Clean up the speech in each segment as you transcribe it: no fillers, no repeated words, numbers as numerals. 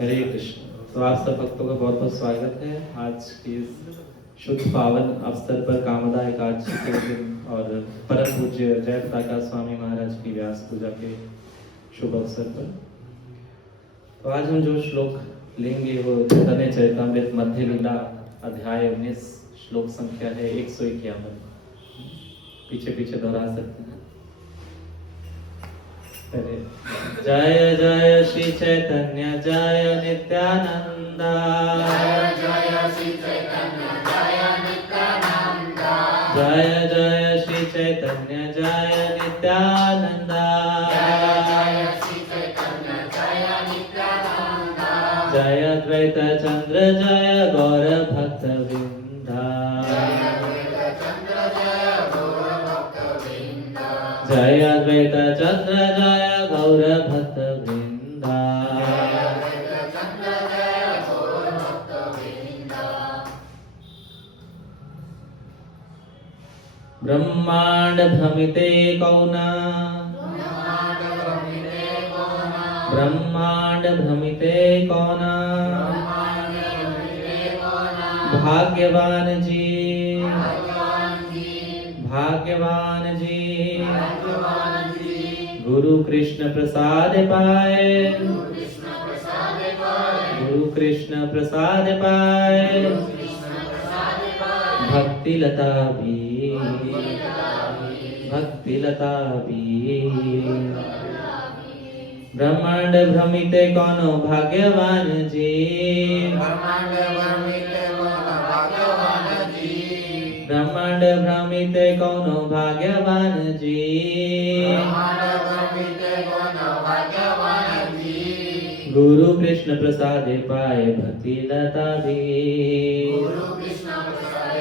हरे कृष्ण। तो आप सब भक्तों का बहुत बहुत स्वागत है आज की इस शुद्ध पावन अवसर पर कामदा एकादशी के दिन और परम पूज्य जयप्रकाश स्वामी महाराज की व्यास पूजा के शुभ अवसर पर। तो आज हम जो श्लोक लेंगे वो चैतन्य चरितामृत मध्य लीला अध्याय 19 श्लोक संख्या है 151। पीछे पीछे दोहरा सकते हैं। जय जय श्री चैतन्य जय नित्यानंद। जय जय श्री चैतन्य जय नित्यानंद। जय जय श्री चैतन्य जय नित्यानंद। जय जय श्री चैतन्य जय नित्यानंद। जय अद्वैत चंद्र जय गौर भक्त वृंदा। जय अद्वैत चंद्र जय गौर भक्त वृंदा। जय अद्वैत चंद्र जय गौर भक्त वृंदा। ब्रह्मांड भ्रमिते कौना ब्रह्मांड भ्रमिते कौना भाग्यवान जी भाग्यवान जी गुरु कृष्ण प्रसाद पाए गुरु कृष्ण प्रसाद पाए भक्ति लता भी ब्रह्मांड भ्रमिते कौनो भाग्यवान जी ब्रह्मांड भ्रमिते कौनो भाग्यवान जी गुरु कृष्ण प्रसाद पाए भक्ति लता भी गुरु कृष्ण प्रसाद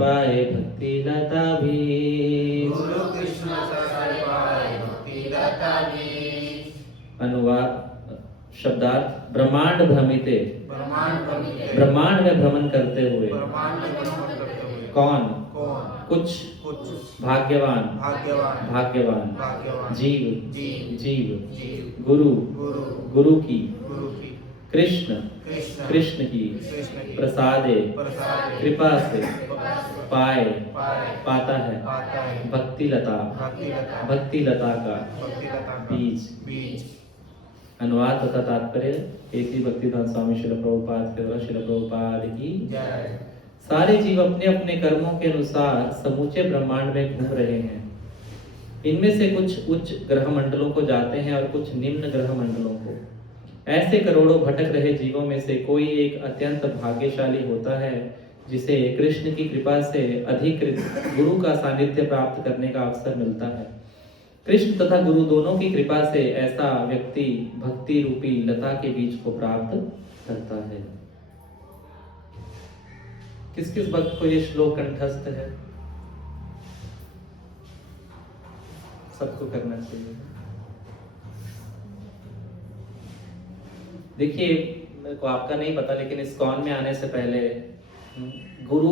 पाए भक्ति लता भी अनुवाद शब्दार्थ ब्रह्मांड भ्रमिते ब्रह्मांड में भ्रमण करते हुए कौन कुछ भाग्यवान जीव गुरु की कृष्ण की प्रसादे कृपा से पाता है भक्ति लता का बीज अनुवाद तथा तात्पर्य ऐसी भक्तिदान स्वामी श्रील प्रभुपाद के द्वारा श्रील प्रभुपाद की सारे जीव अपने अपने कर्मों के अनुसार समूचे ब्रह्मांड में घूम रहे हैं। इनमें से कुछ उच्च ग्रह मंडलों को जाते हैं और कुछ निम्न ग्रह मंडलों को। ऐसे करोड़ों भटक रहे जीवों में से कोई एक अत्यंत भाग्यशाली होता है जिसे कृष्ण की कृपा से अधिकृत गुरु का सानिध्य प्राप्त करने का अवसर मिलता है। कृष्ण तथा गुरु दोनों की कृपा से ऐसा व्यक्ति भक्ति रूपी लता के बीज को प्राप्त करता है। किस किस भक्त को ये श्लोक कंठस्थ है? सबको करना चाहिए। देखिए, मेरे को आपका नहीं पता, लेकिन इस्कॉन में आने से पहले गुरु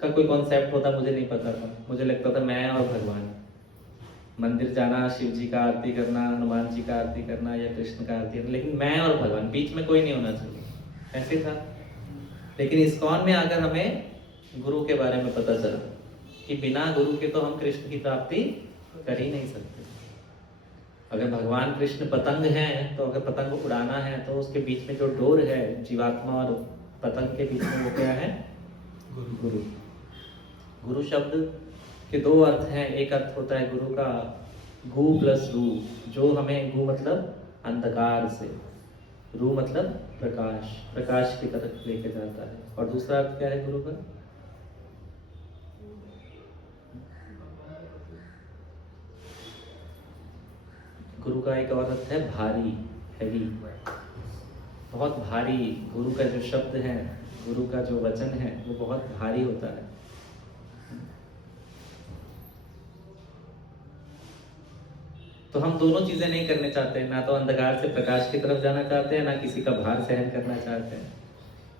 का कोई कॉन्सेप्ट होता मुझे नहीं पता था। मुझे लगता था मैं और भगवान, मंदिर जाना, शिव जी का आरती करना, हनुमान जी का आरती करना या कृष्ण का आरती करना, लेकिन मैं और भगवान, बीच में कोई नहीं होना चाहिए, ऐसे था। लेकिन इस्कॉन में आकर हमें गुरु के बारे में पता चला कि बिना गुरु के तो हम कृष्ण की प्राप्ति कर ही नहीं सकते। अगर भगवान कृष्ण पतंग हैं तो अगर पतंग को उड़ाना है तो उसके बीच में जो डोर है जीवात्मा और पतंग के बीच में वो क्या है? गुरु। गुरु शब्द के दो अर्थ हैं। एक अर्थ होता है गुरु का गु प्लस रू, जो हमें गु मतलब अंधकार से, रू मतलब प्रकाश की तरफ लेके जाता है। और दूसरा अर्थ क्या है गुरु का? गुरु का एक और अर्थ है भारी, हैवी, बहुत भारी। गुरु का जो शब्द है, गुरु का जो वचन है वो बहुत भारी होता है। तो हम दोनों चीजें नहीं करने चाहते, ना तो अंधकार से प्रकाश की तरफ जाना चाहते हैं, ना किसी का भार सहन करना चाहते हैं।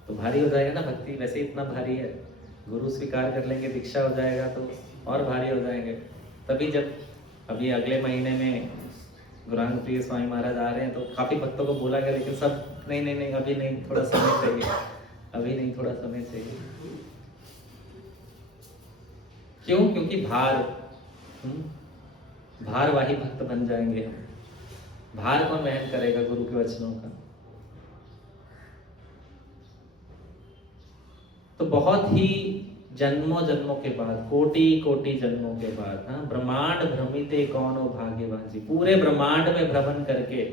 तो भारी हो जाएगा ना भक्ति, वैसे ही इतना भारी है। गुरु स्वीकार कर लेंगे, दीक्षा हो जाएगा तो और भारी हो जाएंगे। तभी जब अभी अगले महीने में गुरांग प्रिय स्वामी महाराज आ रहे हैं तो काफी भक्तों को बोला गया, लेकिन सब नहीं अभी नहीं, थोड़ा समय चाहिए, अभी नहीं, थोड़ा समय चाहिए। क्यों? क्योंकि भारवाही भक्त बन जाएंगे हम। भार कौन वहन करेगा गुरु के वचनों का? तो बहुत ही जन्मों के बाद, कोटि जन्मों के बाद, हाँ, ब्रह्मांड भ्रमिते कौनो भाग्यवान जी, पूरे ब्रह्मांड में भ्रमण करके,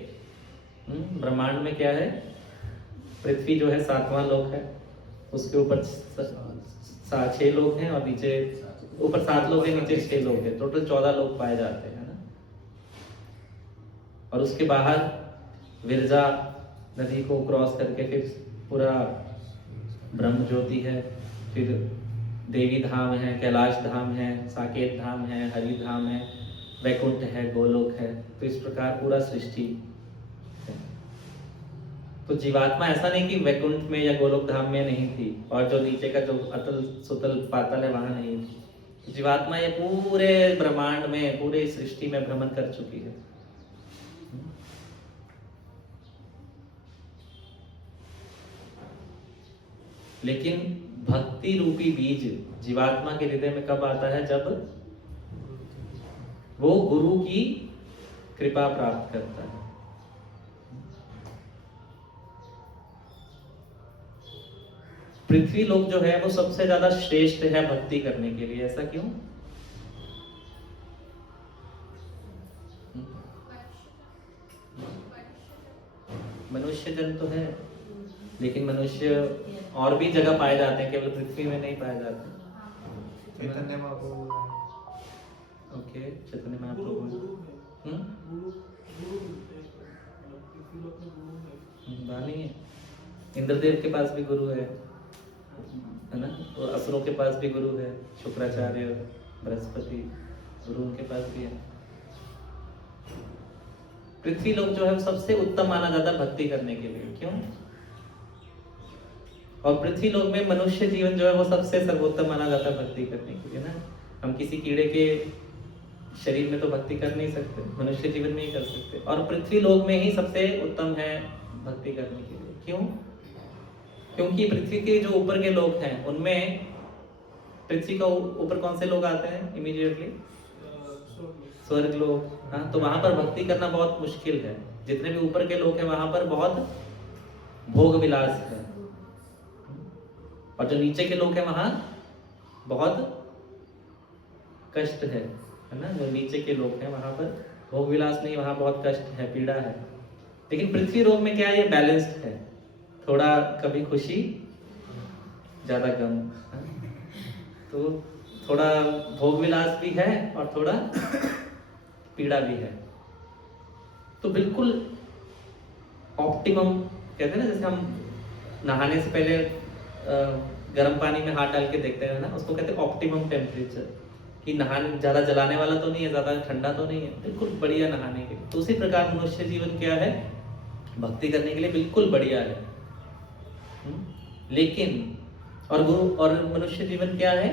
ब्रह्मांड में क्या है? पृथ्वी जो है 7वां लोक है, उसके ऊपर 6 लोक हैं और नीचे, ऊपर 7 लोग हैं, नीचे 6 लोग हैं, टोटल 14 लोग पाए जाते हैं ना। और उसके बाहर विरजा नदी को क्रॉस करके फिर पूरा ब्रह्म ज्योति है, फिर देवी धाम है, कैलाश धाम है, साकेत धाम है, हरि धाम है, वैकुंठ है, गोलोक है। तो इस प्रकार पूरा सृष्टि है। तो जीवात्मा ऐसा नहीं कि वैकुंठ में या गोलोक धाम में नहीं थी और जो नीचे का जो अतल सुतल पाताल है वहां नहीं थी। तो जीवात्मा ये पूरे ब्रह्मांड में, पूरे सृष्टि में भ्रमण कर चुकी है। लेकिन भक्ति रूपी बीज जीवात्मा के हृदय में कब आता है? जब वो गुरु की कृपा प्राप्त करता है। पृथ्वी लोक जो है वो सबसे ज्यादा श्रेष्ठ है भक्ति करने के लिए। ऐसा क्यों? मनुष्य जन तो है, लेकिन मनुष्य और भी जगह पाए जाते हैं, केवल पृथ्वी में नहीं पाए जाते। चैतन्य महाप्रभु ओके, चैतन्य महाप्रभु वाणी है। इंद्रदेव के पास भी गुरु है ना? तो असुरों के पास भी गुरु है, शुक्राचार्य, बृहस्पति, गुरु उनके पास भी है। पृथ्वी लोक जो है वो सबसे उत्तम माना जाता है भक्ति करने के लिए। क्यों? और पृथ्वी लोक में मनुष्य जीवन जो है वो सबसे सर्वोत्तम माना जाता है भक्ति करने के लिए ना। हम किसी कीड़े के शरीर में तो भक्ति कर नहीं सकते, मनुष्य जीवन में ही कर सकते। और पृथ्वी लोक में ही सबसे उत्तम है भक्ति करने के लिए। क्यों? क्योंकि पृथ्वी के जो ऊपर के लोग हैं उनमें, पृथ्वी का ऊपर कौन से लोग आते हैं इमीडिएटली? स्वर्ग लोग। हाँ, तो वहां पर भक्ति करना बहुत मुश्किल है। जितने भी ऊपर के लोग हैं वहां पर बहुत भोग विलास है, और जो नीचे के लोग हैं वहां बहुत कष्ट है ना। जो नीचे के लोग हैं वहां पर भोग विलास नहीं, वहां बहुत कष्ट है, पीड़ा है। लेकिन पृथ्वी लोक में क्या है? ये बैलेंस्ड है। थोड़ा कभी खुशी, ज्यादा गम, तो थोड़ा भोग विलास भी है और थोड़ा पीड़ा भी है। तो बिल्कुल ऑप्टिमम कहते हैं ना, जैसे हम नहाने से पहले गर्म पानी में हाथ डाल के देखते हैं ना, उसको कहते हैं ऑप्टिमम टेम्परेचर, कि नहाने ज्यादा जलाने वाला तो नहीं है, ज्यादा ठंडा तो नहीं है, बिल्कुल बढ़िया नहाने के लिए। तो उसी प्रकार मनुष्य जीवन क्या है? भक्ति करने के लिए बिल्कुल बढ़िया है। लेकिन और गुरु और मनुष्य जीवन क्या है?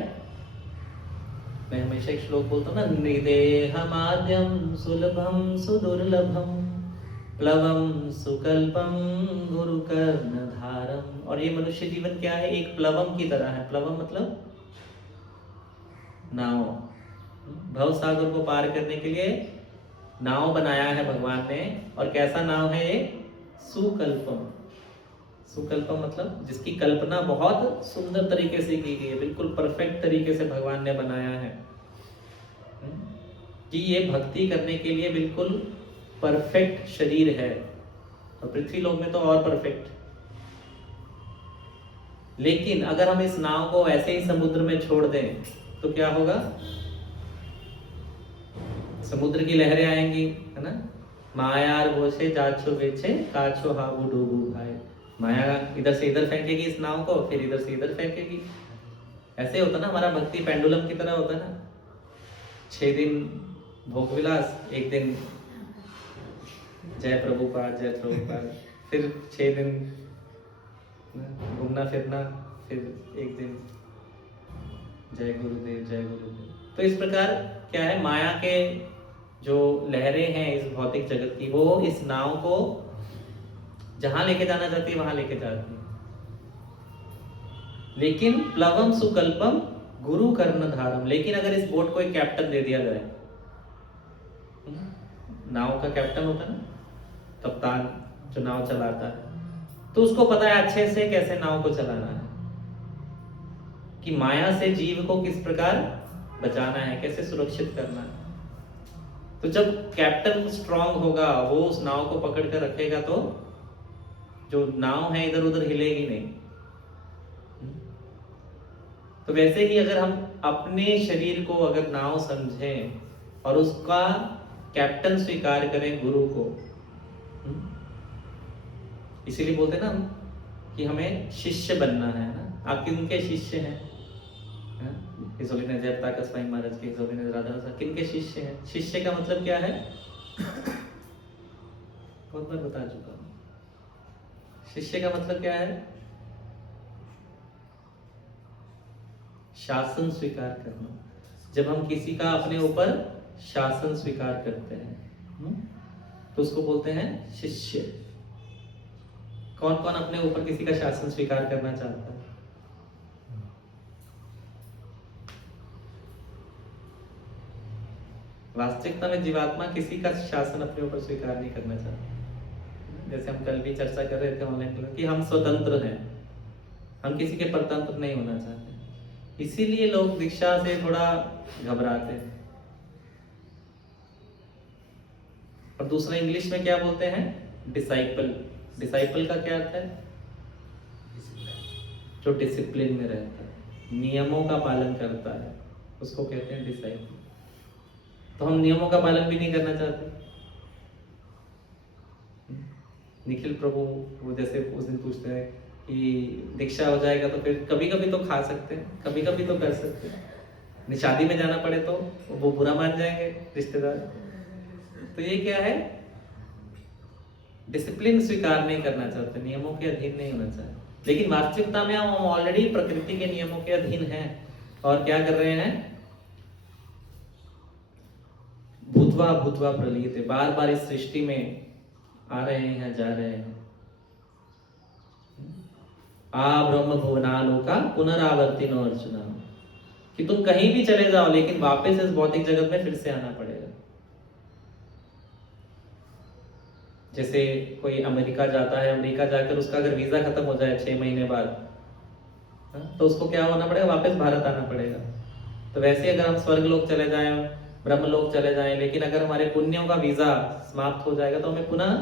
मैं हमेशा एक श्लोक बोलता हूँ ना, निदेहमाद्यम सुलभम सुदुर्लभम प्लवम सुकल्पम गुरु कर्णधारम। और ये मनुष्य जीवन क्या है? एक प्लवम की तरह है। प्लवम मतलब नाव। भव सागर को पार करने के लिए नाव बनाया है भगवान ने। और कैसा नाव है ये? सुकल्पम। सुकल्पम मतलब जिसकी कल्पना बहुत सुंदर तरीके से की गई है, बिल्कुल परफेक्ट तरीके से भगवान ने बनाया है कि ये भक्ति करने के लिए बिल्कुल परफेक्ट शरीर है। और पृथ्वी लोक में तो और परफेक्ट। लेकिन अगर हम इस नाव को ऐसे ही समुद्र में छोड़ दें तो क्या होगा? समुद्र की लहरें आएंगी, है ना। मायार घोषे जाछो बेचे काछो हाबू डूबू भाई। माया इधर से इधर फेंकेगी इस नाव को, फिर इधर से इधर फेंकेगी। ऐसे होता ना, हमारा भक्ति पेंडुलम की तरह होता ना। 6 दिन भोग विलास, 1 दिन जय प्रभुपाद जय प्रभुपाद, फिर 6 दिन घूमना फिरना, फिर 1 दिन जय गुरुदेव जय गुरुदेव। तो इस प्रकार क्या है, माया के जो लहरें हैं इस भौतिक जगत की, वो इस नाव को जहां लेके जाना चाहती है वहां लेके जाती है। लेकिन प्लवम सुकल्पम गुरु कर्णधारम। लेकिन अगर इस बोट को एक कैप्टन दे दिया जाए, नाव का कैप्टन होता है ना, कप्तान जो नाव चलाता है, तो उसको पता है अच्छे से कैसे नाव को चलाना है, कि माया से जीव को किस प्रकार बचाना है, कैसे सुरक्षित करना है। तो जब कैप्टन स्ट्रांग होगा, वो उस नाव को पकड़ कर रखेगा, तो जो नाव है इधर उधर हिलेगी नहीं। तो वैसे ही अगर हम अपने शरीर को अगर नाव समझें और उसका कैप्टन स्वीकार करें गुरु को, इसीलिए बोलते ना हम कि हमें शिष्य बनना है ना। आप किनके शिष्य हैं? हिज होलीनेस जयप्रकाश स्वामी महाराज के, हिज होलीनेस राधा साहब किनके शिष्य हैं? शिष्य का मतलब क्या है? बहुत बार बता चुका हूं। शिष्य का मतलब क्या है? शासन स्वीकार करना। जब हम किसी का अपने ऊपर शासन स्वीकार करते हैं तो उसको बोलते हैं शिष्य। कौन कौन अपने ऊपर किसी का शासन स्वीकार करना चाहता है? वास्तविकता में जीवात्मा किसी का शासन अपने ऊपर स्वीकार नहीं करना चाहता। जैसे हम कल भी चर्चा कर रहे थे ऑनलाइन क्लास कि हम स्वतंत्र हैं, हम किसी के परतंत्र नहीं होना चाहते। इसीलिए लोग दीक्षा से थोड़ा घबराते हैं। और दूसरा इंग्लिश में क्या बोलते हैं? डिसाइपल। डिसाइपल का क्या अर्थ है? जो डिसिप्लिन में रहता है, नियमों का पालन करता है, उसको कहते हैं डिसाइपल। तो हम नियमों का पालन भी नहीं करना चाहते। निखिल प्रभु वो जैसे उस दिन पूछते हैं कि दीक्षा हो जाएगा तो फिर कभी कभी तो खा सकते हैं, कभी कभी तो कर सकते हैं, शादी में जाना पड़े तो वो बुरा मान जाएंगे रिश्तेदार। तो ये क्या है? डिसिप्लिन स्वीकार नहीं करना चाहते, नियमों के अधीन नहीं होना चाहते। लेकिन वास्तविकता में हम ऑलरेडी प्रकृति के नियमों के अधीन हैं और क्या कर रहे हैं? भूतवा भूतवा प्रलीत, बार बार इस सृष्टि में आ रहे हैं, जा रहे हैं। आ ब्रह्म भुवनालोका पुनरावर्तिनो अर्जुना, कि तुम कहीं भी चले जाओ लेकिन वापस इस भौतिक जगत में फिर से आना पड़ेगा। जैसे कोई अमेरिका जाता है, अमेरिका जाकर उसका अगर वीजा खत्म हो जाए 6 महीने बाद, तो उसको क्या होना पड़ेगा? वापस भारत आना पड़ेगा। तो वैसे अगर हम स्वर्ग लोक चले जाएं, ब्रह्म लोक चले जाएं, लेकिन अगर हमारे पुण्यों का वीजा समाप्त हो जाएगा तो हमें पुनः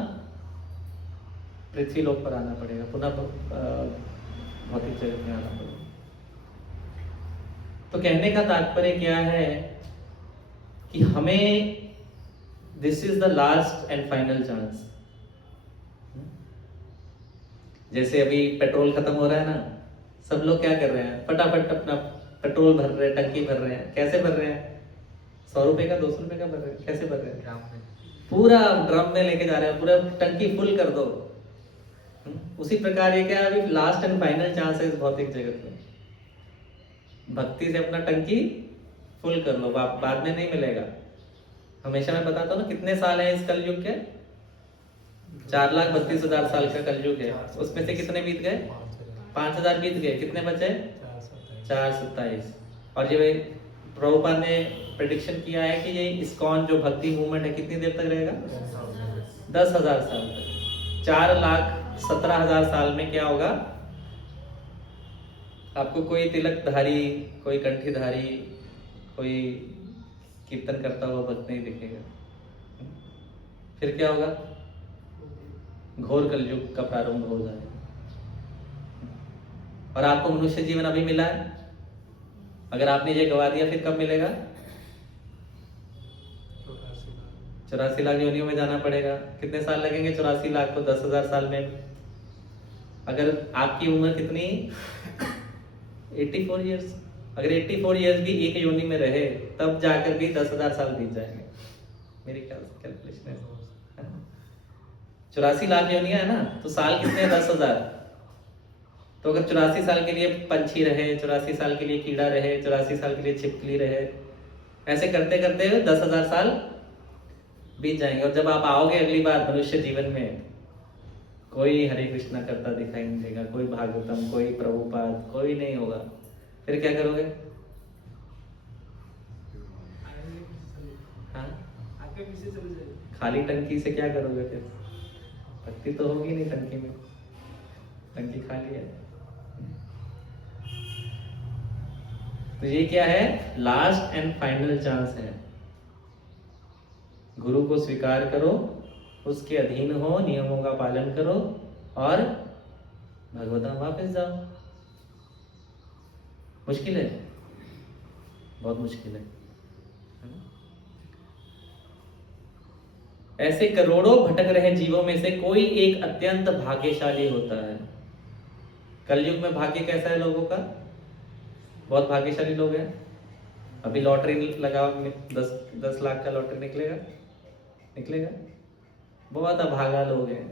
पृथ्वी लोक पर आना पड़ेगा, पुनः भौतिक जगत में आना पड़ेगा। तो कहने का तात्पर्य क्या है कि हमें this is the last and final chance. जैसे अभी पेट्रोल खत्म हो रहा है ना, सब लोग क्या कर रहे हैं? फटाफट अपना पेट्रोल भर रहे हैं, टंकी भर रहे हैं। कैसे भर रहे हैं? 100 रुपए का, 200 रुपए का भर रहे हैं। कैसे भर रहे हैं? पूरा ड्रम में लेके जा रहे हैं, पूरा टंकी फुल कर दो। उसी प्रकार ये क्या, अभी लास्ट एंड फाइनल चांस है इस भौतिक जगत में। भक्ति से अपना टंकी फुल कर लो, बाद में नहीं मिलेगा। हमेशा मैं बताता हूँ ना, कितने साल है इस कलयुग के? 4,32,000 साल का कलयुग है। उसमें से कितने बीत गए? 5,000 बीत गए। कितने बचे? 427। और ये प्रभुपाद ने प्रेडिक्शन किया है कि ये इस्कॉन जो भक्ति मूवमेंट है कितनी देर तक रहेगा? 10,000 साल तक। 4,17,000 साल में क्या होगा? आपको कोई तिलकधारी, कोई कंठीधारी, कोई कीर्तन करता हुआ भक्त नहीं दिखेगा। फिर क्या होगा? घोर कलयुग का प्रारंभ हो जाएगा। और आपको मनुष्य जीवन अभी मिला है, अगर आपने ये गवा दिया फिर कब मिलेगा? 84 लाख योनियों में जाना पड़ेगा। कितने साल लगेंगे 84 लाख को? 10,000 साल में। अगर आपकी उम्र कितनी? 84 ईयर्स। अगर 84 ईयर्स भी एक योनि में रहे तब जाकर भी 10,000 साल बीत जाएंगे, मेरे ख्याल से कैलकुलेशन है। 84 लाख योनियां है ना, तो साल कितने हैं? 10,000। तो अगर 84 साल के लिए पंछी रहे, 84 साल के लिए कीड़ा रहे, 84 साल के लिए छिपकली रहे, ऐसे करते करते 10,000 साल बीत जाएंगे। और जब आप आओगे अगली बार मनुष्य जीवन में, कोई हरे कृष्णा करता दिखाई नहीं देगा, कोई भागवतम, कोई प्रभुपाद, कोई नहीं होगा। फिर क्या करोगे? हाँ? खाली टंकी से क्या करोगे फिर? भक्ति तो होगी नहीं टंकी में, टंकी खाली है। तो ये क्या है? लास्ट एंड फाइनल चांस है। गुरु को स्वीकार करो, उसके अधीन हो, नियमों का पालन करो और भगवत वापस जाओ। मुश्किल है, बहुत मुश्किल है। ऐसे करोड़ों भटक रहे जीवों में से कोई एक अत्यंत भाग्यशाली होता है। कलयुग में भाग्य कैसा है लोगों का? बहुत भाग्यशाली लोग हैं। अभी लॉटरी लगाओ, 10 लाख का लॉटरी निकलेगा? बहुत अभागा लोग हैं।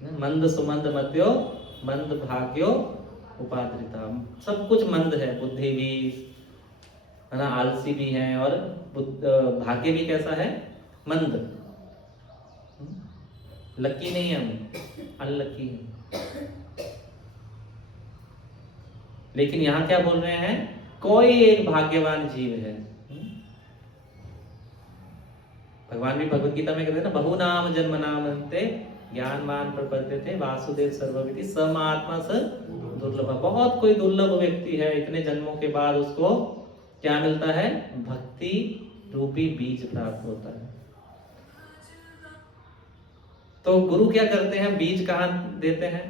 मंद सुमंद मत्यो मंद भाग्यो उपाद्रिता। सब कुछ मंद है, बुद्धि भी है ना, आलसी भी है, और भाग्य भी कैसा है, मंद। लकी नहीं है हम, अनलकी है। लेकिन यहां क्या बोल रहे हैं, कोई एक भाग्यवान जीव है। भगवान भी भगवत गीता में कहते हैं ना, बहु नाम जन्म नाम अंते ज्ञानवान प्रपद्यते वासुदेव सर्वविधि समात्मा स दुर्लभ। बहुत कोई दुर्लभ व्यक्ति है, इतने जन्मों के बाद उसको क्या मिलता है, भक्ति रूपी बीज प्राप्त होता है। तो गुरु क्या करते हैं, बीज कहाँ देते हैं,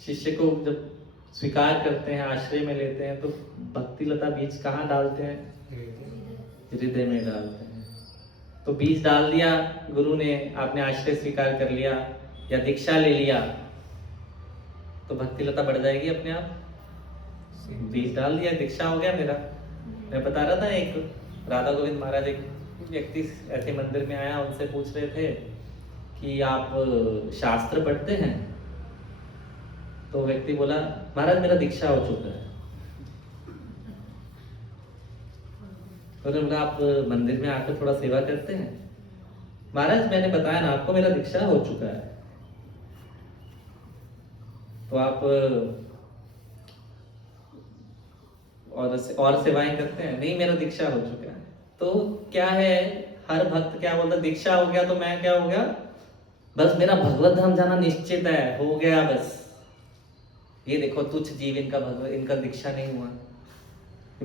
शिष्य को जब स्वीकार करते हैं, आश्रय में लेते हैं, तो भक्ति लता बीज कहाँ डालते हैं, हृदय में डालते हैं। तो बीज डाल दिया गुरु ने, आपने आश्रय स्वीकार कर लिया या दीक्षा ले लिया, तो भक्ति लता बढ़ जाएगी अपने आप। बीज डाल दिया, दीक्षा हो गया मेरा। मैं बता रहा था, एक राधा गोविंद महाराज, एक व्यक्ति ऐसे मंदिर में आया, उनसे पूछ रहे थे कि आप शास्त्र पढ़ते हैं? तो व्यक्ति बोला, महाराज मेरा दीक्षा हो चुका है। तो उन्होंने बोला, आप मंदिर में आकर थोड़ा सेवा करते हैं? महाराज मैंने बताया ना आपको, मेरा दीक्षा हो चुका है। तो आप और सेवाएं करते हैं? नहीं, मेरा दीक्षा हो चुका है। तो क्या है, हर भक्त क्या बोलता, दीक्षा हो गया तो मैं क्या हो गया, बस मेरा भगवत धाम जाना निश्चित है, हो गया बस। ये देखो तुच्छ जीव, इनका दीक्षा नहीं हुआ,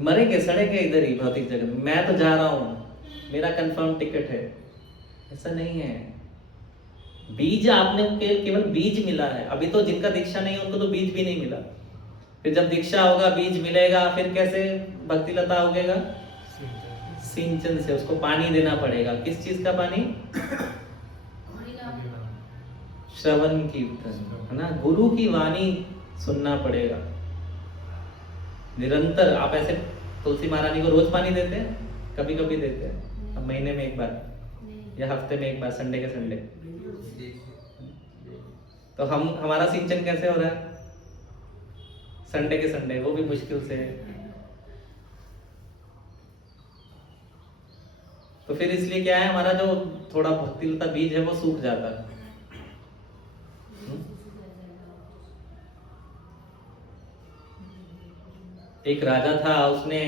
मरेंगे सड़ेंगे इधर ही भौतिक जगत में। मैं तो जा रहा हूं, मेरा कंफर्म टिकट है। ऐसा नहीं है। बीज आपने केवल बीज मिला है। अभी तो जिनका दीक्षा नहीं है उनको तो बीज भी नहीं मिला। फिर जब दीक्षा होगा, बीज मिलेगा, फिर कैसे भक्ति लता उगेगा, सिंचन से। उसको पानी देना पड़ेगा। किस चीज का पानी, श्रवण कीर्तन, है ना, गुरु की वाणी सुनना पड़ेगा निरंतर। आप ऐसे तुलसी महारानी को रोज पानी देते हैं? कभी कभी देते हैं, अब महीने में एक बार या हफ्ते में एक बार, संडे के संडे। तो हमारा सिंचन कैसे हो रहा है, संडे के संडे, वो भी मुश्किल से। तो फिर इसलिए क्या है, हमारा जो थोड़ा भक्ति लता बीज है वो सूख जाता है। एक राजा था, उसने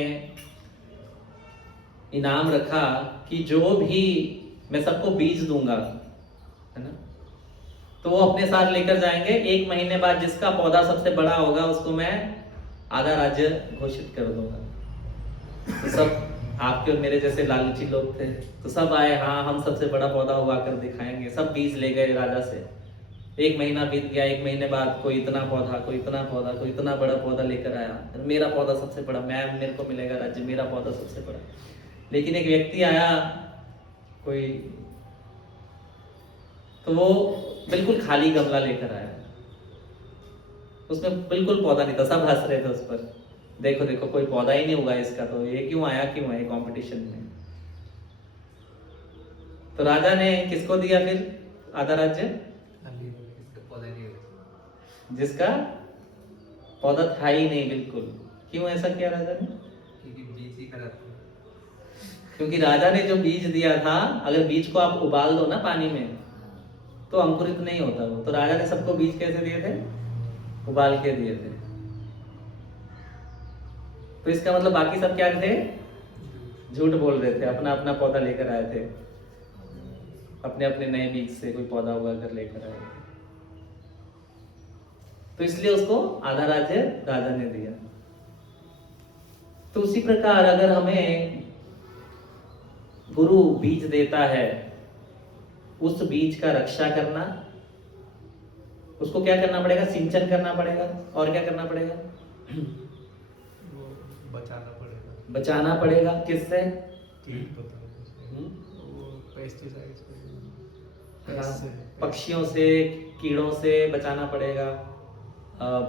इनाम रखा कि जो भी मैं सबको बीज दूंगा, है ना, तो वो अपने साथ लेकर जाएंगे। 1 महीने बाद जिसका पौधा सबसे बड़ा होगा उसको मैं आधा राज्य घोषित कर दूंगा। तो सब आपके और मेरे जैसे लालची लोग थे, तो सब आए, हाँ हम सबसे बड़ा पौधा हुआ कर दिखाएंगे। सब बीज ले गए राजा से। 1 महीना बीत गया, 1 महीने बाद कोई इतना पौधा, कोई इतना पौधा, कोई इतना बड़ा पौधा लेकर आया। मेरा पौधा सबसे बड़ा, मेरे को मिलेगा राज्य, मेरा पौधा सबसे बड़ा। लेकिन एक व्यक्ति आया कोई, तो वो बिल्कुल खाली गमला लेकर आया, उसमें बिल्कुल पौधा नहीं था। सब हंस रहे थे उस पर, देखो देखो कोई पौधा ही नहीं होगा इसका, तो ये क्यों आया, क्यों है कंपटीशन में। तो राजा ने किसको दिया फिर आधा राज्य, जिसका पौधा था ही नहीं बिल्कुल। क्यों ऐसा किया राजा ने, क्योंकि बीज ही खराब था। क्योंकि राजा ने जो बीज दिया था, अगर बीज को आप उबाल दो ना पानी में तो अंकुरित नहीं होता वो। तो राजा ने सबको बीज कैसे दिए थे, उबाल के दिए थे। तो इसका मतलब बाकी सब क्या थे, झूठ बोल रहे थे, अपना अपना पौधा लेकर आए थे, अपने अपने नए बीज से कोई पौधा उगा कर लेकर आए थे। तो इसलिए उसको आधा राज्य राजा ने दिया। तो उसी प्रकार अगर हमें गुरु बीज देता है, उस बीज का रक्षा करना, उसको क्या करना पड़ेगा, सिंचन करना पड़ेगा। और क्या करना पड़ेगा, वो बचाना पड़ेगा। बचाना पड़ेगा। किससे, पेस्टिसाइड्स, पक्षियों से, कीड़ों से बचाना पड़ेगा,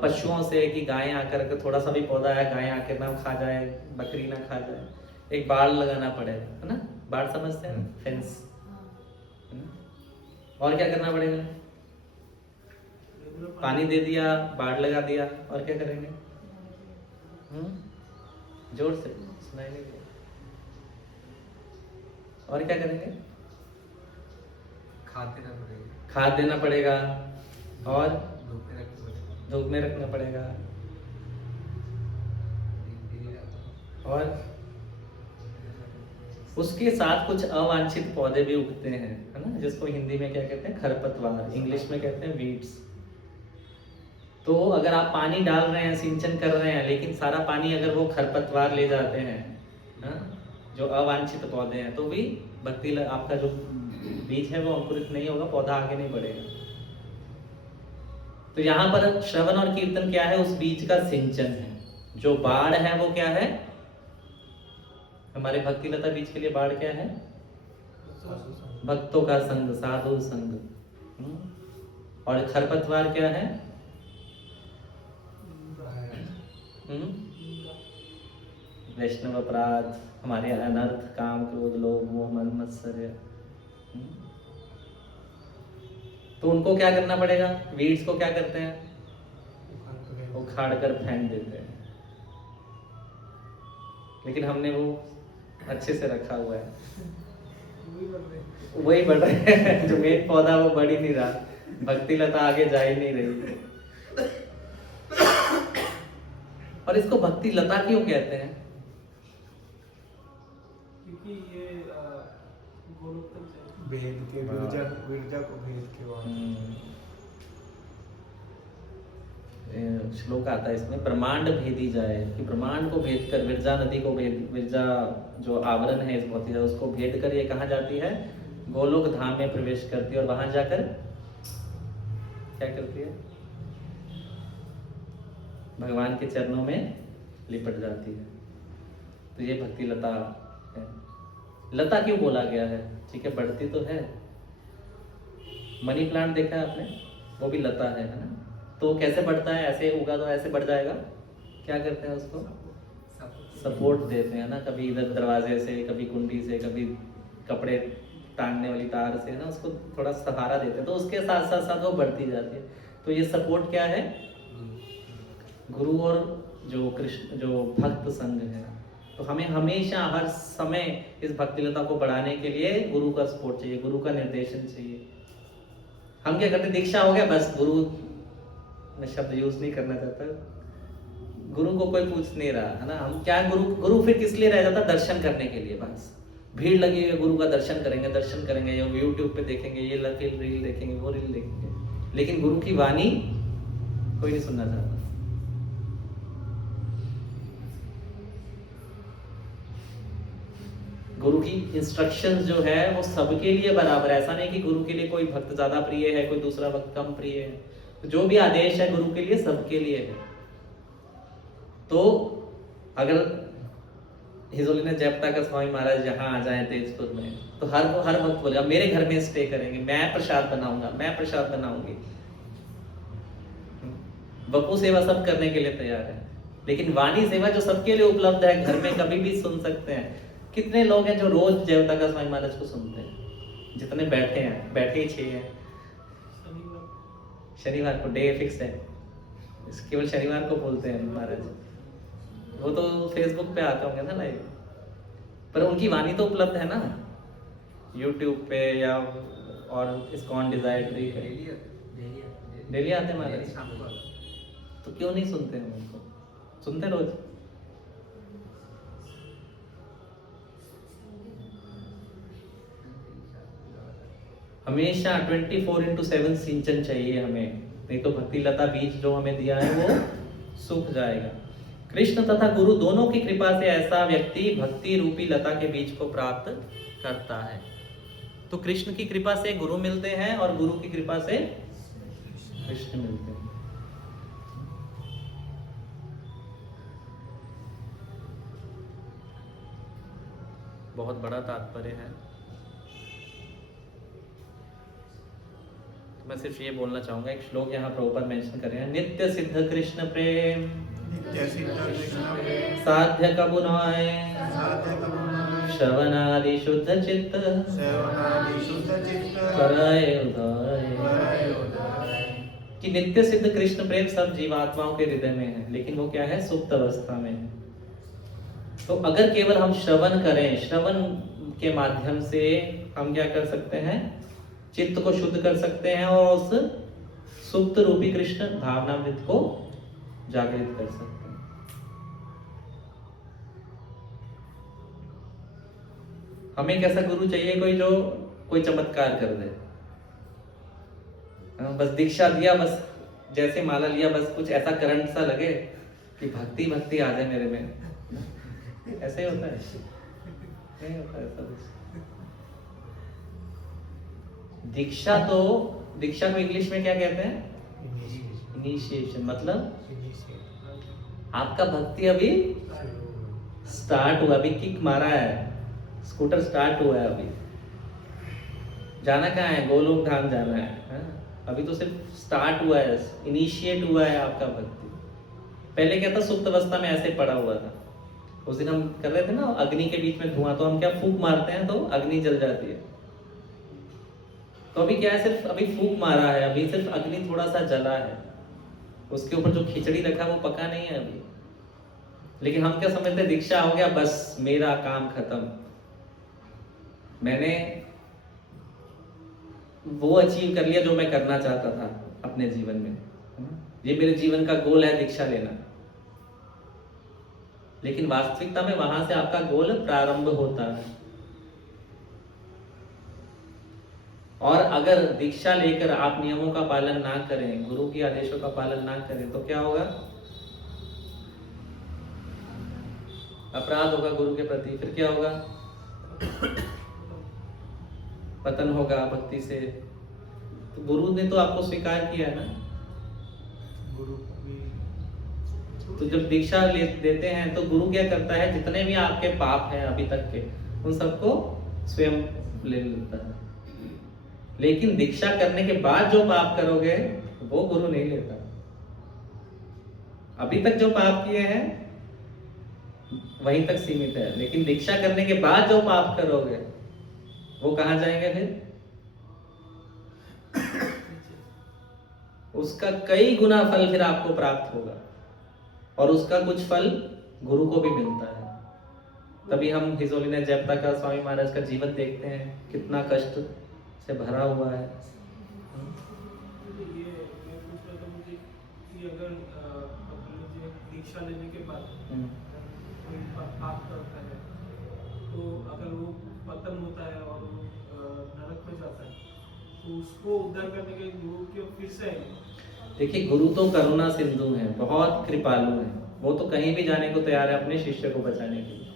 पशुओं से, कि गायें आकर के, थोड़ा सा भी पौधा है गायें आकर ना खा जाए, बकरी ना खा जाए। एक बाड़ लगाना पड़ेगा, है ना, बाड़ समझते हैं ना, फेंस, और क्या करना पड़ेगा? पानी दे दिया, बाढ़ लगा दिया, और क्या करेंगे? जोर से सुनाई नहीं दिया। और क्या करेंगे? खाद देना पड़ेगा। खाद देना पड़ेगा, और धूप में रखना पड़ेगा। धूप में रखना पड़ेगा, और उसके साथ कुछ अवांछित पौधे भी उगते हैं, है ना, जिसको हिंदी में क्या कहते हैं? खरपतवार, इंग्लिश में कहते हैं वीड्स। तो अगर आप पानी डाल रहे हैं, सिंचन कर रहे हैं, लेकिन सारा पानी अगर वो खरपतवार ले जाते हैं, हाँ, जो अवांछित पौधे हैं, तो भी भक्ति आपका जो बीज है वो अंकुरित नहीं होगा, पौधा आगे नहीं बढ़ेगा। तो यहाँ पर श्रवण और कीर्तन क्या है? उस बीज का सिंचन है। जो बाढ़ है वो क्या है? हमारे भक्ति लता बीज के लिए बाढ़ क्या है? भक्तों का संग, साधु संग। और खरपतवार क्या है? वैष्णव अपराध, हमारे अनर्थ, काम, क्रोध, लोभ, मोह, मद, मत्सर्य। तो उनको क्या करना पड़ेगा? वीड्स को क्या करते हैं? उखाड़ कर फेंक देते हैं। लेकिन हमने वो अच्छे से रखा हुआ है, वही बढ़ रहे हैं। जो मेन पौधा वो बढ़ ही नहीं रहा, भक्ति लता आगे जा ही नहीं रही। और इसको भक्ति लता क्यों कहते हैं? क्योंकि ये गोलोक तक जाए। भेद के विरजा को भेद के श्लोक आता है इसमें, ब्रह्मांड भेदी जाए, कि ब्रह्मांड को भेद कर, विरजा नदी को भेद, विरजा जो आवरण है इस भौतिक उसको भेद कर ये कहाँ जाती है? गोलोक धाम में प्रवेश करती है, और वहां जाकर क्या करती है? भगवान के चरणों में लिपट जाती है। तो ये भक्ति लता है। लता क्यों बोला गया है? ठीक है, बढ़ती तो है। मनी प्लांट देखा है आपने? वो भी लता है ना? तो कैसे बढ़ता है? ऐसे उगा तो ऐसे बढ़ जाएगा। क्या करते हैं उसको? सपोर्ट देते हैं ना, कभी इधर दरवाजे से, कभी कुंडी से, कभी कपड़े टांगने वाली तार से, ना, उसको थोड़ा सहारा देते हैं, तो उसके साथ साथ साथ वो बढ़ती जाती है। तो ये सपोर्ट क्या है? गुरु और जो कृष्ण, जो भक्त संग है। तो हमें हमेशा हर समय इस भक्तिलता को बढ़ाने के लिए गुरु का सपोर्ट चाहिए, गुरु का निर्देशन चाहिए। हम क्या करते? दीक्षा हो गया बस, गुरु, मैं शब्द यूज नहीं करना चाहता, गुरु को कोई पूछ नहीं रहा है ना। हम क्या, गुरु फिर किस लिए रह जाता? दर्शन करने के लिए बस। भीड़ लगी हुई है, गुरु का दर्शन करेंगे, या यूट्यूब पे देखेंगे, ये रील देखेंगे, वो रील देखेंगे, लेकिन गुरु की वाणी कोई नहीं सुनना चाहता। गुरु की इंस्ट्रक्शंस जो है वो सबके लिए बराबर है। ऐसा नहीं कि गुरु के लिए कोई भक्त ज्यादा प्रिय है, कोई दूसरा भक्त कम प्रिय है। तो जो भी आदेश है गुरु के लिए, सबके लिए है। तो अगर हिजोली जयप्रताप का स्वामी महाराज यहाँ आ जाए तेजपुर में, तो हर भक्त बोलेगा मेरे घर में स्टे करेंगे, मैं प्रसाद बनाऊंगा, मैं प्रसाद बनाऊंगी। बपू सेवा सब करने के लिए तैयार है, लेकिन वाणी सेवा जो सबके लिए उपलब्ध है, घर में कभी भी सुन सकते हैं। कितने लोग हैं जो रोज जयप्रताप का स्वामी महाराज को सुनते हैं? जितने बैठे हैं, बैठे ही 6 हैं। शनिवार को डे फिक्स है, केवल शनिवार को बोलते हैं महाराज। वो तो फेसबुक पे आते होंगे ना लाइव, पर उनकी वाणी तो उपलब्ध है ना यूट्यूब पे, या और इस्कॉन डिजायर डेली आते हैं महाराज। तो क्यों नहीं सुनते हैं उनको? सुनते रोज। हमेशा 24/7 सिंचन चाहिए हमें, नहीं तो भक्ति लता बीज जो हमें दिया है वो सूख जाएगा। कृष्ण तथा गुरु दोनों की कृपा से ऐसा व्यक्ति भक्ति रूपी लता के बीज को प्राप्त करता है। तो कृष्ण की कृपा से गुरु मिलते हैं, और गुरु की कृपा से कृष्ण मिलते हैं। बहुत बड़ा तात्पर्य है। मैं सिर्फ ये बोलना चाहूंगा, एक श्लोक यहाँ प्रभुपाद मेंशन कर रहे हैं, नित्य सिद्ध कृष्ण प्रेम नित्य सिद्ध कृष्ण प्रेम साध्य कबु नाय श्रवणादि शुद्ध चित्त सेवनादि शुद्ध चित्त कराए उदय। कराए उदय। कि नित्य सिद्ध कृष्ण प्रेम सब जीवात्माओं के हृदय में है, लेकिन वो क्या है, सुप्त अवस्था में है। तो अगर केवल हम श्रवण करें, श्रवण के माध्यम से हम क्या कर सकते हैं, चित्त को शुद्ध कर सकते हैं और उस सुप्त रूपी कृष्ण भावनामृत को जागृत कर सकते हैं। हमें एक ऐसा गुरु चाहिए कोई जो कोई चमत्कार कर दे। बस दीक्षा दिया, बस जैसे माला लिया, बस कुछ ऐसा करंट सा लगे कि भक्ति भक्ति आ जाए मेरे में। ऐसे ही होता है? नहीं होता ऐसा कुछ। दीक्षा को इंग्लिश में क्या कहते हैं? इनिशिएशन। मतलब आपका भक्ति अभी स्टार्ट हुआ, अभी किक मारा है, स्कूटर स्टार्ट हुआ है, अभी जाना कहाँ है, गोलोक धाम जाना है, अभी तो सिर्फ स्टार्ट हुआ है, इनिशिएट हुआ है आपका भक्ति। पहले क्या था, सुप्त अवस्था में ऐसे पड़ा हुआ था। उस दिन हम कर रहे थे ना अग्नि के बीच में धुआं, तो हम क्या फूंक मारते हैं तो अग्नि जल जाती है। तो अभी क्या है, सिर्फ अभी फूंक मारा है, अभी सिर्फ अग्नि थोड़ा सा जला है, उसके ऊपर जो खिचड़ी रखा वो पका नहीं है अभी। लेकिन हम क्या समझते हैं, दीक्षा हो गया बस मेरा काम खत्म, मैंने वो अचीव कर लिया जो मैं करना चाहता था अपने जीवन में, ये मेरे जीवन का गोल है दीक्षा लेना। लेकिन वास्तविकता में वहां से आपका गोल प्रारंभ होता है। और अगर दीक्षा लेकर आप नियमों का पालन ना करें, गुरु के आदेशों का पालन ना करें, तो क्या होगा, अपराध होगा गुरु के प्रति। फिर क्या होगा, पतन होगा भक्ति से। तो गुरु ने तो आपको स्वीकार किया है ना। गुरु भी तो जब दीक्षा देते हैं तो गुरु क्या करता है, जितने भी आपके पाप हैं अभी तक के, उन सबको स्वयं ले लेता है। लेकिन दीक्षा करने के बाद जो पाप करोगे वो गुरु नहीं लेता। अभी तक जो पाप किए हैं वहीं तक सीमित है, लेकिन दीक्षा करने के बाद जो पाप करोगे वो कहां जाएंगे, फिर उसका कई गुना फल फिर आपको प्राप्त होगा, और उसका कुछ फल गुरु को भी मिलता है। तभी हम हिज होलीनेस जयप्रता का स्वामी महाराज का जीवन देखते हैं, कितना कष्ट से भरा हुआ है। ये पूछ रहा था मुझे कि अगर दीक्षा लेने के बाद कोई पाप करता है, तो अगर वो पतन होता है और वो नरक में जाता है, तो उसको उद्धार करने के गुरु क्यों फिर से आएंगे? देखिए, गुरु तो करुणा सिंधु हैं, बहुत कृपालु हैं, वो तो कहीं भी जाने को तैयार है अपने शिष्य को बचाने के लिए।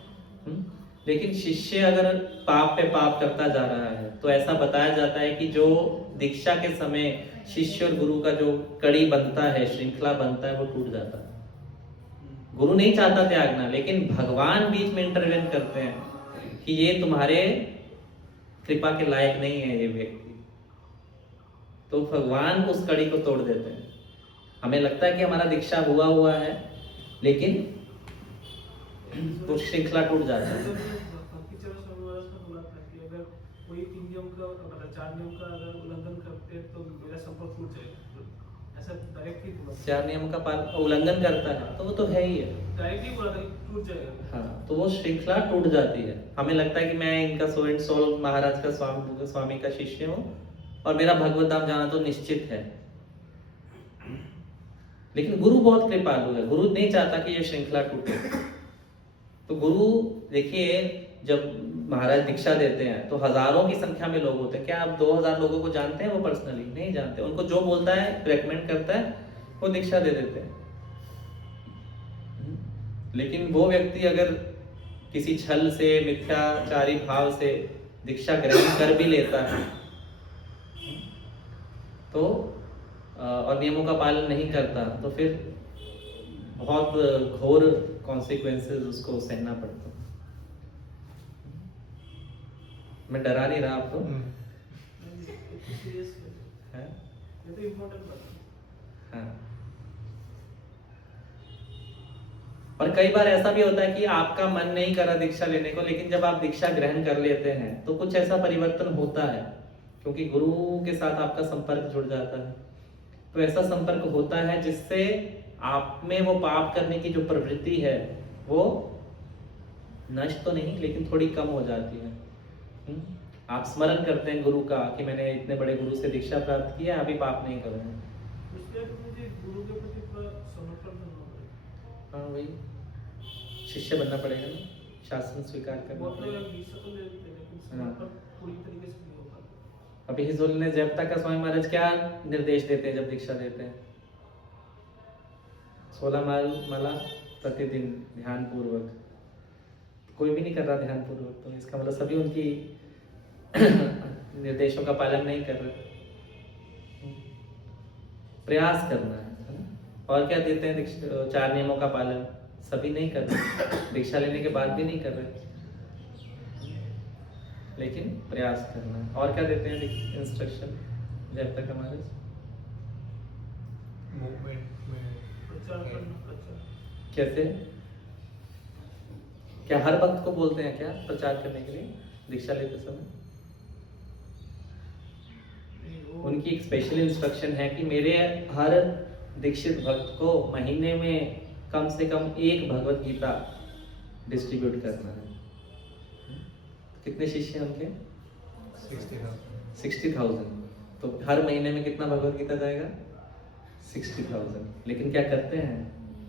लेकिन शिष्य अगर पाप पे पाप करता जा रहा है, तो ऐसा बताया जाता है कि जो दीक्षा के समय शिष्य और गुरु का जो कड़ी बनता है, श्रृंखला बनता है, वो टूट जाता है। गुरु नहीं चाहता त्यागना, लेकिन भगवान बीच में इंटरवेन करते हैं कि ये तुम्हारे कृपा के लायक नहीं है ये व्यक्ति, तो भगवान उस कड़ी को तोड़ देते हैं। हमें लगता है कि हमारा दीक्षा हुआ है, लेकिन तो श्रृंखला टूट जाता है। बोला था कि अगर कोई 3 नियम का मतलब 4 नियम का अगर उल्लंघन करते तो मेरा संपर्क टूट जाएगा, ऐसा डायरेक्टली बोला। 4 नियम का उल्लंघन करता है तो वो तो है ही है, डायरेक्टली बोला था कि टूट जाएगा। हाँ, तो वो श्रृंखला टूट जाती है। हमें लगता है कि मैं इनका सो एंड सोल महाराज का स्वामी का शिष्य हूँ और मेरा भगवत धाम जाना तो निश्चित है। लेकिन गुरु बहुत कृपालु है, गुरु नहीं चाहता कि ये श्रृंखला टूटे। तो गुरु देखिए, जब महाराज दीक्षा देते हैं तो हजारों की संख्या में लोग होते हैं। क्या आप 2000 लोगों को जानते हैं? वो पर्सनली नहीं जानते। उनको जो बोलता है, रेकमेंड करता है, वो दीक्षा दे देते हैं। लेकिन वो व्यक्ति अगर किसी छल से, मिथ्याचारी भाव से दीक्षा ग्रहण कर भी लेता है तो और नियमों का पालन नहीं करता, तो फिर बहुत घोर कॉन्सिक्वेंसेस उसको सहना पड़ता। मैं डरा नहीं रहा आपको, है? ये तो इम्पोर्टेंट बात है। हाँ। और कई बार ऐसा भी होता है कि आपका मन नहीं कर रहा दीक्षा लेने को, लेकिन जब आप दीक्षा ग्रहण कर लेते हैं तो कुछ ऐसा परिवर्तन होता है, क्योंकि गुरु के साथ आपका संपर्क जुड़ जाता है। तो ऐसा संपर्क होता है जिससे आप में वो पाप करने की जो प्रवृत्ति है वो नष्ट तो नहीं लेकिन थोड़ी कम हो जाती है। आप स्मरण करते हैं गुरु का कि मैंने इतने बड़े गुरु से दीक्षा प्राप्त किया, अभी पाप नहीं करूंगा। उसके लिए मुझे गुरु के प्रति पूरा समर्पण करना पड़ेगा। हाँ वही, शिष्य बनना पड़ेगा ना, शासन स्वीकार करना वो तो पड़ेगा। एक दीक्षा तो ले लेते हैं, लेकिन समर्पण पूरी तरीके से नहीं हो पाता। अभी हिजोल ने जयपता का स्वामी महाराज क्या निर्देश देते हैं जब दीक्षा देते हैं? 16 माला प्रतिदिन ध्यान पूर्वक। कोई भी नहीं कर रहा ध्यान पूर्वक, तो इसका मतलब सभी उनकी निर्देशों का पालन नहीं कर रहे। प्रयास करना है ना? और क्या देते हैं 4 नियमों का पालन, सभी नहीं कर रहे, दीक्षा लेने के बाद भी नहीं कर रहे, लेकिन प्रयास करना है। और क्या देते हैं इंस्ट्रक्शन जब तक हमारे मूवमेंट में प्रचार करना, प्रचार कैसे, क्या हर भक्त को बोलते हैं क्या प्रचार करने के लिए दीक्षा लेते समय? नहीं, वो उनकी एक स्पेशल इंस्ट्रक्शन है कि मेरे हर दीक्षित भक्त को महीने में कम से कम 1 भगवत गीता डिस्ट्रीब्यूट करना है। कितने शिष्य हैं उनके? 60,000। तो हर महीने में कितना भगवत गीता जाएगा? 60,000। लेकिन क्या करते हैं?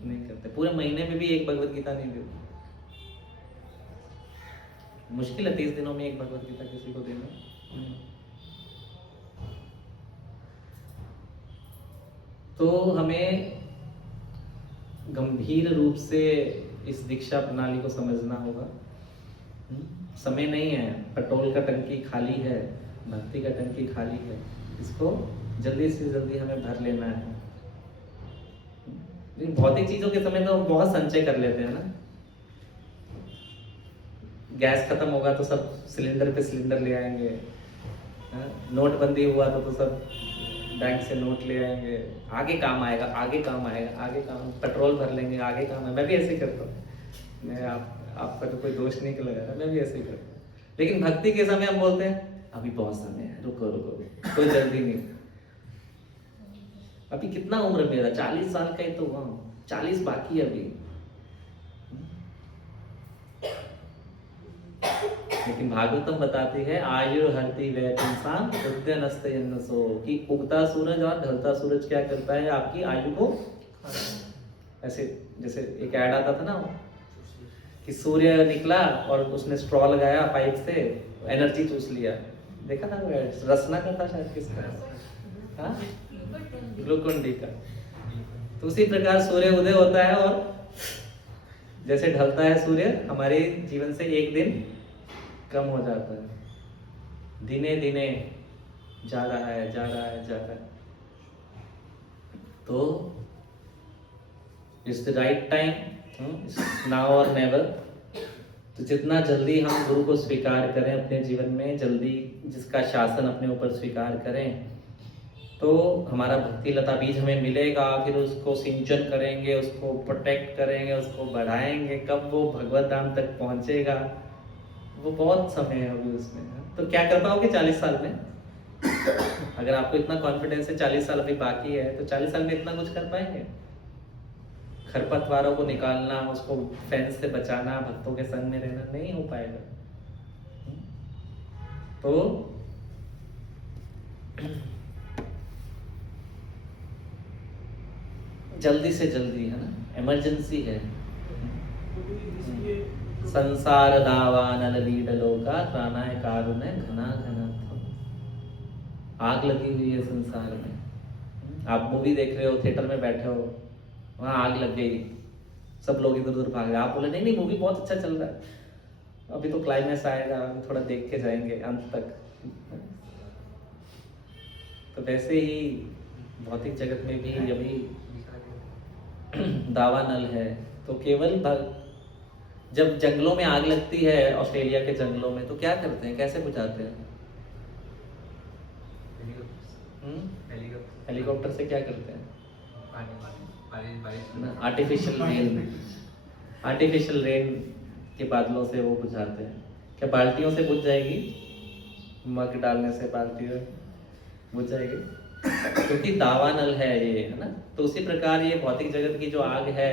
नहीं करते। पूरे महीने में भी 1 भगवत गीता नहीं देते। मुश्किल है 30 दिनों में 1 भगवत गीता किसी को देना। तो हमें गंभीर रूप से इस दीक्षा प्रणाली को समझना होगा। समय नहीं है, पेट्रोल का टंकी खाली है, भक्ति का टंकी खाली है, इसको जल्दी से जल्दी हमें भर लेना है। लेकिन भौतिक चीजों के समय तो बहुत संचय कर लेते हैं ना। गैस खत्म होगा तो सब सिलेंडर पे सिलेंडर ले आएंगे, नोटबंदी हुआ तो सब बैंक से नोट ले आएंगे, आगे काम आएगा, आगे काम आएगा, आगे काम, पेट्रोल भर लेंगे, आगे काम है। मैं भी ऐसे ही करता हूँ। मैं आपका तो कोई दोष नहीं लगा रहा, मैं भी ऐसे ही करता हूँ। लेकिन भक्ति के समय हम बोलते हैं अभी बहुत समय है, रुको रुको, कोई जल्दी नहीं। अभी कितना उम्र मेरा, 40 साल का ही तो हुआ, 40 बाकी है अभी। लेकिन भागवतम बताती है आयु हरती वै इंसान उद्यन नस्तो, कि उगता सूरज और ढलता सूरज क्या करता है, आपकी आयु को ऐसे, जैसे एक ऐड आता था ना कि सूर्य निकला और उसने स्ट्रॉ लगाया पाइप से, एनर्जी चूस लिया। देखा था वो ऐड, रसना का था शायद, किसका, हाँ, ग्लूकोन डी का। तो उसी प्रकार सूर्य उदय होता है और जैसे ढलता है सूर्य, हमारे जीवन से एक दिन कम हो जाता है, दिने दिने जा रहा है, जा रहा है, जा रहा है। तो it's the right time, now और नेवर। तो जितना जल्दी हम गुरु को स्वीकार करें अपने जीवन में, जल्दी जिसका शासन अपने ऊपर स्वीकार करें, तो हमारा भक्ति लता बीज हमें मिलेगा। फिर उसको सिंचन करेंगे, उसको प्रोटेक्ट करेंगे, उसको बढ़ाएंगे, कब वो भगवत धाम तक पहुंचेगा वो बहुत समय है अभी उसमें। तो क्या कर पाओगे 40 साल में? अगर आपको इतना कॉन्फिडेंस है 40 साल अभी बाकी है, तो 40 साल में इतना कुछ कर पाएंगे? खरपतवारों को निकालना, उसको फेंस से बचाना, भक्तों के संग में रहना, नहीं हो पाएगा। तो जल्दी से जल्दी, है ना, इमरजेंसी है। संसार दावानल लीडलोका त्राणाय कारुण्य घना घना। आग लगी हुई है संसार में। आप मूवी देख रहे हो, थिएटर में बैठे हो, वहां आग लग गई, सब लोग इधर उधर भाग रहे, आप बोले नहीं नहीं मूवी बहुत अच्छा चल रहा है, अभी तो क्लाइमैक्स आएगा, अभी थोड़ा देख के जाएंगे अंत तक। तो वैसे ही भौतिक जगत में भी अभी दावानल है। तो केवल जब जंगलों में आग लगती है, ऑस्ट्रेलिया के जंगलों में, तो क्या करते हैं, कैसे बुझाते हैं? हेलीकॉप्टर से क्या करते हैं? आर्टिफिशियल रेन, आर्टिफिशियल रेन के बादलों से वो बुझाते हैं। क्या बाल्टियों से बुझ जाएगी? मग डालने से बाल्टी में बुझ जाएगी? क्योंकि दावानल है ये, है ना। तो उसी प्रकार ये भौतिक जगत की जो आग है,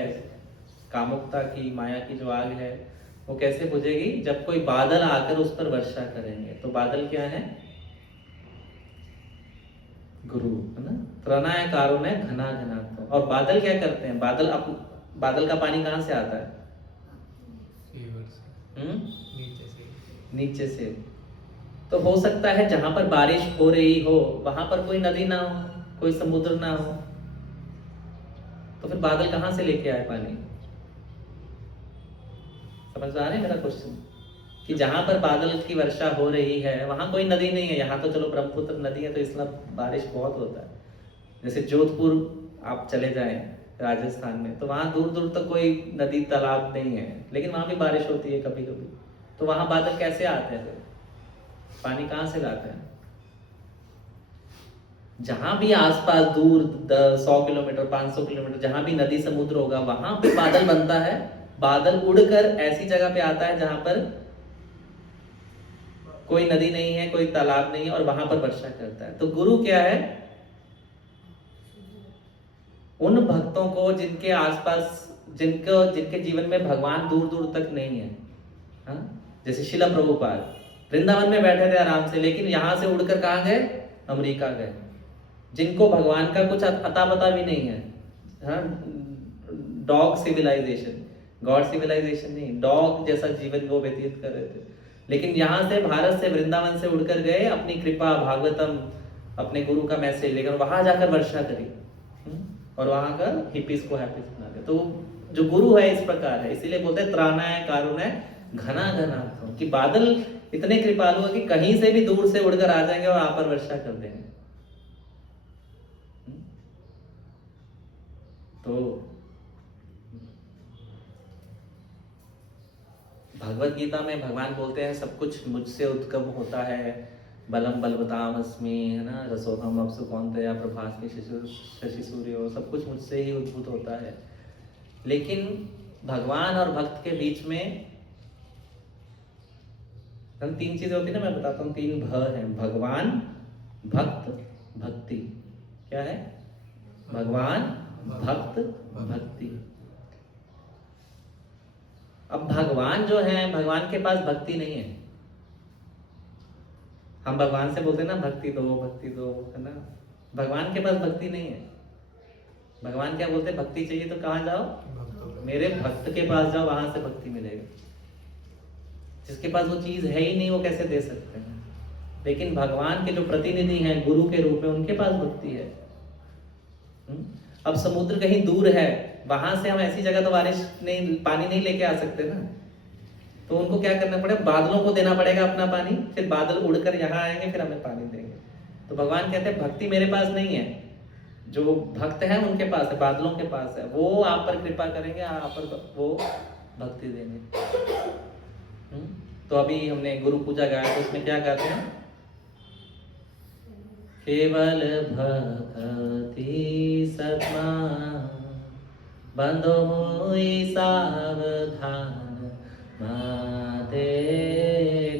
कामुकता की, माया की जो आग है, वो कैसे बुझेगी? जब कोई बादल आकर उस पर वर्षा करेंगे। तो बादल क्या है? गुरु, है ना। त्रनाय कारुण्य घना घना। और बादल क्या करते हैं? बादल का पानी कहाँ से आता है? नीचे से। तो हो सकता है जहां पर बारिश हो रही हो वहां पर कोई नदी ना हो, कोई समुद्र ना हो, तो फिर बादल कहां से लेके आए पानी? समझ आ रहे हैं मेरा क्वेश्चन? कि जहां पर बादल की वर्षा हो रही है वहां कोई नदी नहीं है। यहाँ तो चलो ब्रह्मपुत्र नदी है तो इसलिए बारिश बहुत होता है। जैसे जोधपुर आप चले जाएं राजस्थान में, तो वहां दूर दूर तक कोई नदी तालाब नहीं है, लेकिन वहां भी बारिश होती है कभी कभी। तो वहां बादल कैसे आते हैं? पानी कहाँ से लाते हैं? जहां भी आसपास दूर 100 किलोमीटर 500 किलोमीटर जहां भी नदी समुद्र होगा वहां पे बादल बनता है। बादल उड़कर ऐसी जगह पे आता है जहां पर कोई नदी नहीं है, कोई तालाब नहीं है, और वहां पर वर्षा करता है। तो गुरु क्या है? उन भक्तों को जिनके आसपास, जिनके जीवन में भगवान दूर दूर तक नहीं है। हाँ? जैसे शिला प्रभुपाद वृंदावन में बैठे थे आराम से, लेकिन यहां से उड़कर कहां गए? अमेरिका गए। जिनको भगवान का कुछ अता पता भी नहीं है। हाँ? डॉग सिविलाइजेशन, गॉड सिविलाइजेशन नहीं, डॉग जैसा जीवन वो व्यतीत कर रहे थे। लेकिन यहाँ से भारत से वृंदावन से उड़कर गए, अपनी कृपा भागवतम अपने गुरु का मैसेज लेकर वहां जाकर वर्षा करी, और वहां का हिप्पीज को हैप्पी बना दिया। तो जो गुरु है इस प्रकार है, इसीलिए बोलते हैं त्राणाय कारुण्य घना घना। कि बादल इतने कृपालु है कि कहीं से भी दूर से उड़कर आ जाएंगे और आप पर वर्षा कर देंगे। तो भगवत गीता में भगवान बोलते हैं सब कुछ मुझसे उद्गम होता है। बलम बलवताम अस्मि, है ना, रसोहम अप्सु कौन्तेय प्रभास्मि शशि सूर्यो, सब कुछ मुझसे ही उद्भूत होता है। लेकिन भगवान और भक्त के बीच में हम 3 चीजें होती है ना, मैं बताता हूँ। 3 भ हैं, भगवान, भक्त, भक्ति। क्या है? भगवान, भक्त, भक्ति। अब भगवान जो है, भगवान के पास भक्ति नहीं है। हम भगवान से बोलते हैं ना भक्ति दो, है ना। भगवान के पास भक्ति नहीं है। भगवान क्या बोलते हैं? भक्ति चाहिए तो कहाँ जाओ? मेरे भक्त के पास जाओ, वहां से भक्ति मिलेगी। जिसके पास वो चीज है ही नहीं वो कैसे दे सकते हैं? लेकिन भगवान के जो प्रतिनिधि हैं गुरु के रूप में, उनके पास भक्ति है। अब समुद्र कहीं दूर है, वहां से हम ऐसी जगह तो पानी नहीं लेके आ सकते ना। तो उनको क्या करना पड़ेगा? बादलों को देना पड़ेगा अपना पानी, फिर बादल उड़कर यहाँ आएंगे, फिर हमें पानी देंगे। तो भगवान कहते हैं भक्ति मेरे पास नहीं है, जो भक्त है उनके पास है, बादलों के पास है। वो आप पर कृपा करेंगे, आप पर वो भक्ति देंगे। तो अभी हमने गुरु पूजा गाया, तो उसमें क्या गाते हैं? केवल भक्ति सत्मा बंधो मोहि सावधान माते।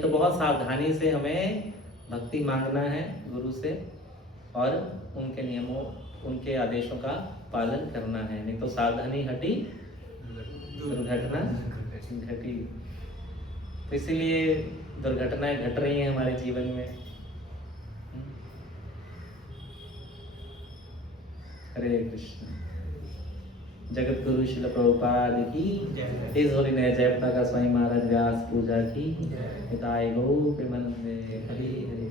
तो बहुत सावधानी से हमें भक्ति मांगना है गुरु से, और उनके नियमों, उनके आदेशों का पालन करना है। नहीं तो सावधानी हटी दुर्घटना घटी। तो इसीलिए दुर्घटनाएं घट रही हैं हमारे जीवन में। हरे कृष्ण। जगत गुरु श्रील प्रभुपाद की इस होली ने जयप्रकाश स्वामी महाराज व्यास पूजा की। हिताय गो प्रेमानंदे। हरि हरि।